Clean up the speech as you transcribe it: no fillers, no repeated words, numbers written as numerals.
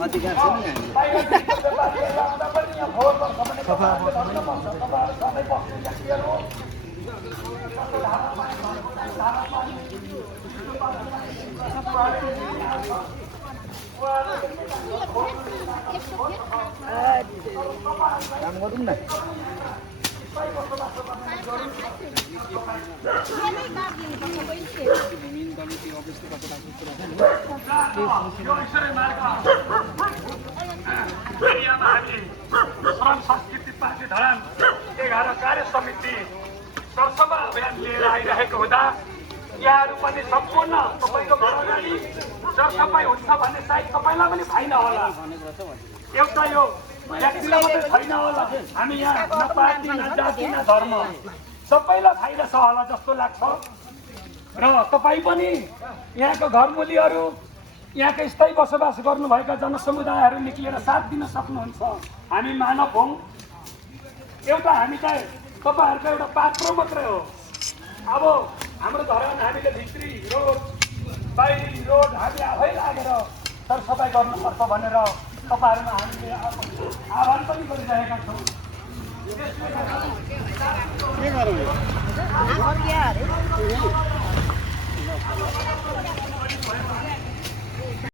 अधिकार छ नि काम गरौँ न श्रम संस्कृति पार्टी धरान 11 कार्य समिति सरसभा अभियान लिएर आइरहेको हुँदा यहाँहरू पनि सम्पूर्ण तपाईँको घर अगाडि सरसफाइ हुन्छ भन्ने सायद तपाईँलाई पनि छैन होला। एउटा यो व्यक्तिलाई मात्रै छैन होला, हामी यहाँ न पार्टी न जाति न धर्म सबैलाई फाइदा छ होला जस्तो लाग्छ। र तपाईँ पनि यहाँको घरमूलीहरू यहाँको स्थायी बसोबास गर्नुभएका जनसमुदायहरू निक्लिएर साथ दिन सक्नुहुन्छ। हामी मानव हौँ, एउटा हामी चाहिँ तपाईँहरूको एउटा पात्र मात्रै हो। अब हाम्रो धरान हामीले भित्री रोड बाहिरी रोड हामी आफै लागेर सरसफाइ गर्नुपर्छ भनेर तपाईँहरूमा हामीले आह्वान पनि गरिरहेका छौँ। के गरौँ